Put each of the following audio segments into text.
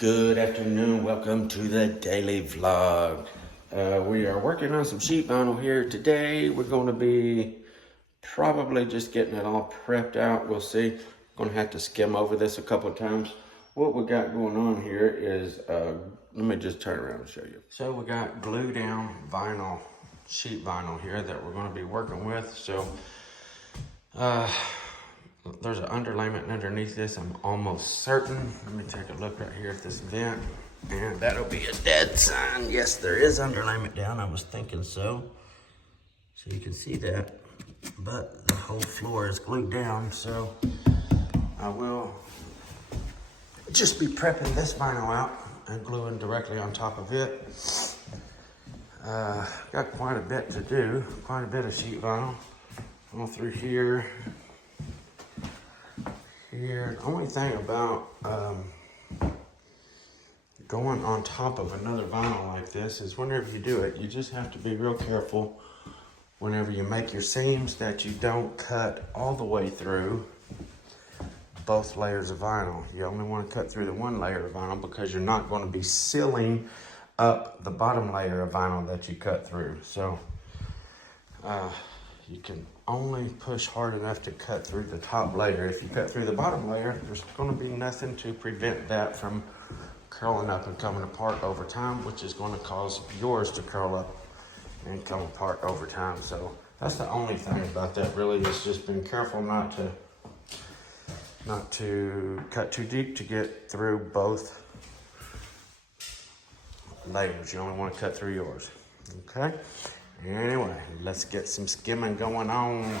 Good afternoon, welcome to the daily vlog. We are working on some sheet vinyl here today. We're going to be probably just getting it all prepped out. We'll see. Going to have to skim over this a couple of times. What we got going on here is, let me just turn around and show you. So we got glue down vinyl, sheet vinyl here that we're going to be working with. So there's an underlayment underneath this, I'm almost certain. Let me take a look right here at this vent, and that'll be a dead sign. Yes, there is underlayment down. I was thinking so. So you can see that, but the whole floor is glued down, so I will just be prepping this vinyl out and gluing directly on top of it. Got quite a bit to do, quite a bit of sheet vinyl all through here. Here, the only thing about going on top of another vinyl like this is whenever you do it, you just have to be real careful whenever you make your seams that you don't cut all the way through both layers of vinyl. You only want to cut through the one layer of vinyl because you're not going to be sealing up the bottom layer of vinyl that you cut through. So you can only push hard enough to cut through the top layer. If you cut through the bottom layer, there's going to be nothing to prevent that from curling up and coming apart over time, which is going to cause yours to curl up and come apart over time. So that's the only thing about that really, is just being careful not to cut too deep to get through both layers. You only want to cut through yours. Okay? Anyway, let's get some skimming going on.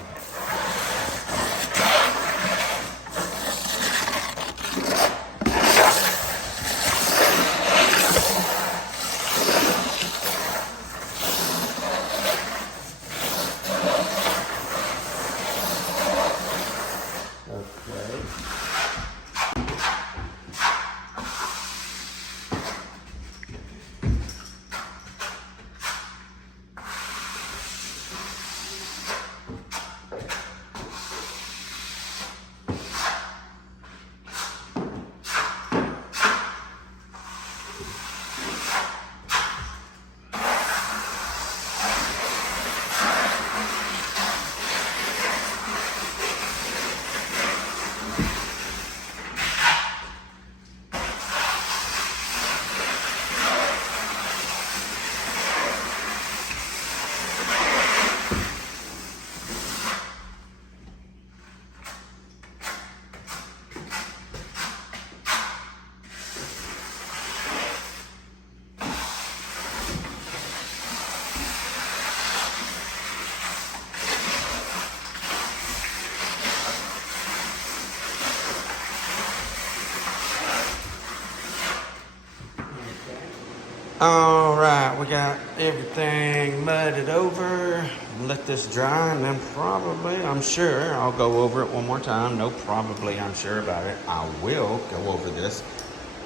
All right, we got everything mudded over. Let this dry, and then probably, I'm sure, I'll go over it one more time. No, probably, I'm sure about it. I will go over this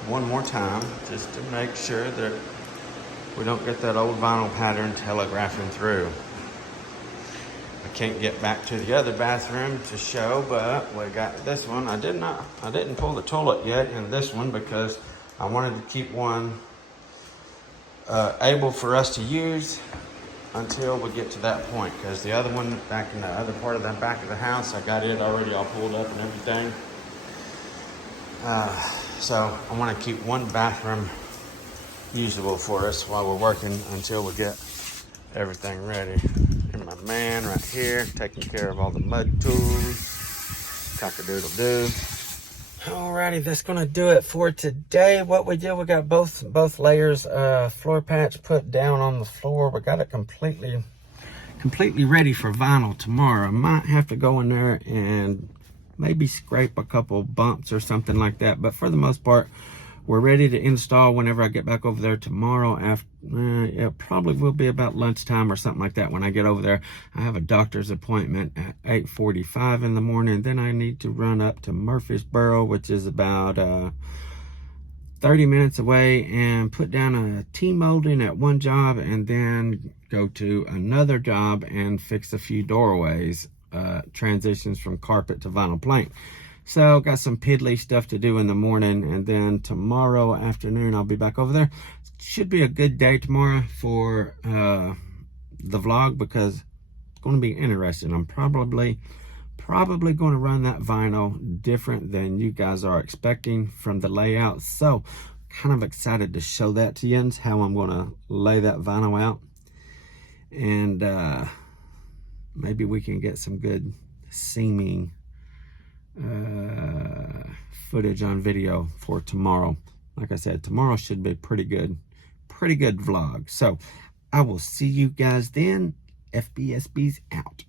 one more time just to make sure that we don't get that old vinyl pattern telegraphing through. I can't get back to the other bathroom to show, but we got this one. I didn't pull the toilet yet in this one because I wanted to keep one able for us to use until we get to that point, because the other one back in the other part of the back of the house, I got it already all pulled up and everything. So I want to keep one bathroom usable for us while we're working until we get everything ready. And my man right here taking care of all the mud tools. Cock-a-doodle-doo. Alrighty, that's gonna do it for today. What we did, we got both layers floor patch put down on the floor. We got it completely ready for vinyl tomorrow. I might have to go in there and maybe scrape a couple bumps or something like that, but for the most part, we're ready to install whenever I get back over there tomorrow. After it probably will be about lunchtime or something like that when I get over there. I have a doctor's appointment at 8:45 in the morning. Then I need to run up to Murfreesboro, which is about 30 minutes away, and put down a T-molding at one job, and then go to another job and fix a few doorways, transitions from carpet to vinyl plank. So got some piddly stuff to do in the morning, and then tomorrow afternoon I'll be back over there. Should be a good day tomorrow for the vlog, because it's going to be interesting. I'm probably going to run that vinyl different than you guys are expecting from the layout. So kind of excited to show that to you, how I'm going to lay that vinyl out. And maybe we can get some good seaming footage on video for tomorrow. Like I said, tomorrow should be pretty good vlog. So I will see you guys then. FBSB's out.